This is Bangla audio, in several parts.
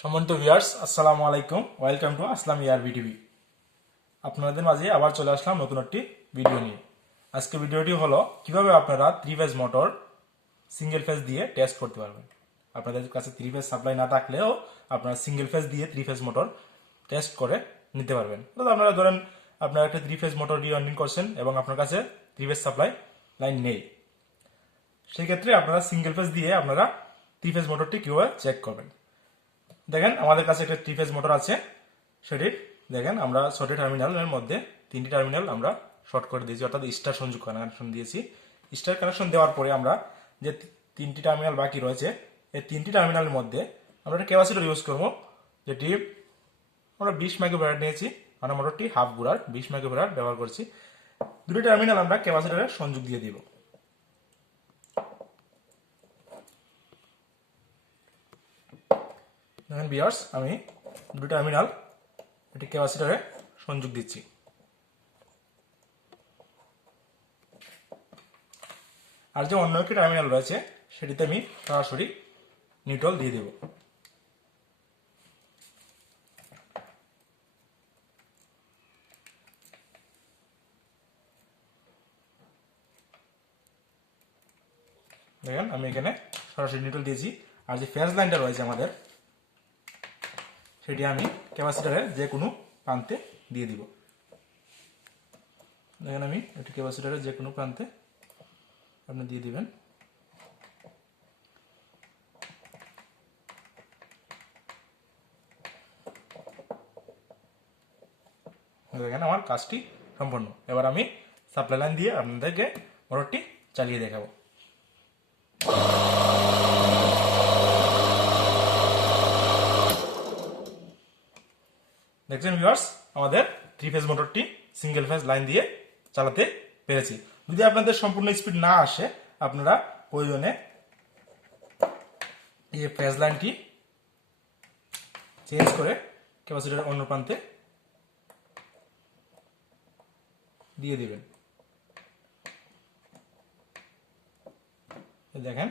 সম্মানিত ভিউয়ার্স আসসালামু আলাইকুম। ওয়েলকাম টু আসলাম ইয়ার বিটিভি আপনাদের মাঝে আবার চলে আসলাম নতুন একটি ভিডিও নিয়ে। আজকে ভিডিওটি হলো, কীভাবে আপনারা three phase motor single phase দিয়ে টেস্ট করতে পারবেন। আপনাদের কাছে থ্রি ফেজ সাপ্লাই না থাকলেও আপনারা সিঙ্গেল ফেজ দিয়ে থ্রি ফেজ মোটর টেস্ট করে নিতে পারবেন। অর্থাৎ আপনারা ধরেন, আপনারা একটা থ্রি ফেজ মোটর রিওয়ার্নিং করছেন এবং আপনার কাছে থ্রি ফেজ সাপ্লাই লাইন নেই। সেক্ষেত্রে আপনারা সিঙ্গেল ফেজ দিয়ে আপনারা থ্রি ফেজ মোটরটি কীভাবে চেক করবেন? দেখেন, আমাদের কাছে একটা থ্রি ফেজ মোটর আছে। সেটির, দেখেন, আমরা ছটি টার্মিনালের মধ্যে তিনটি টার্মিনাল আমরা শর্ট করে দিয়েছি, অর্থাৎ স্টার সংযোগ কানেকশন দিয়েছি। স্টার কানেকশন দেওয়ার পরে আমরা যে তিনটি টার্মিনাল বাকি রয়েছে, এই তিনটি টার্মিনালের মধ্যে আমরা একটা ক্যাপাসিটর ইউজ করব, যেটি আমরা বিশ মাইক্রোফ্যারাড নিয়েছি মানে মোটরটি হাফ গুড়ার বিশ মাইক্রোফ্যারাড ব্যবহার করছি। দুটি টার্মিনাল আমরা ক্যাপাসিটরে সংযোগ দিয়ে দিব। দেখেন বিয়ার্স আমি দুটো টার্মিনাল এটি ক্যাপাসিটরে সংযোগ দিচ্ছি। আর যে অন্য একটি টার্মিনাল রয়েছে, সেটিতে আমি সরাসরি নিউট্রাল দিয়ে দেব। দেখেন, আমি এখানে সরাসরি নিউট্রাল দিয়েছি। আর যে ফেজ লাইনটা রয়েছে আমাদের সেটি আমি ক্যাপাসিটারের যে কোনো প্রান্তে দিয়ে দিব। দেখেন আমি এটি ক্যাপাসিটারের যে কোনো প্রান্তে আপনি দিয়ে দিবেন। দেখেন আমার কাজটি সম্পূর্ণ এবার আমি সাপ্লাই লাইন দিয়ে আপনাদেরকে মোটরটি চালিয়ে দেখাবো। দেখছেন ভিউয়ার্স আমাদের থ্রি ফেজ মোটরটি সিঙ্গেল ফেজ লাইন দিয়ে চালাতে পেরেছি। যদি আপনাদের সম্পূর্ণ স্পিড না আসে, আপনারা প্রয়োজনে এই ফেজ লাইনটি চেঞ্জ করে ক্যাপাসিটার অন্য প্রান্তে দিয়ে দিবেন। দেখেন।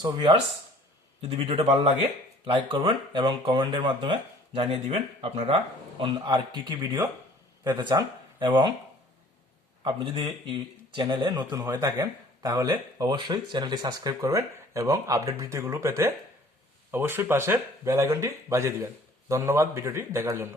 সো ভিউয়ার্স যদি ভিডিওটা ভালো লাগে লাইক করবেন এবং কমেন্টের মাধ্যমে জানিয়ে দিবেন আপনারা আর কি কি ভিডিও পেতে চান। এবং আপনি যদি চ্যানেলে নতুন হয়ে থাকেন, তাহলে অবশ্যই চ্যানেলটি সাবস্ক্রাইব করবেন এবং আপডেট ভিডিওগুলো পেতে অবশ্যই পাশের বেল আইকনটি বাজিয়ে দিবেন। ধন্যবাদ ভিডিওটি দেখার জন্য।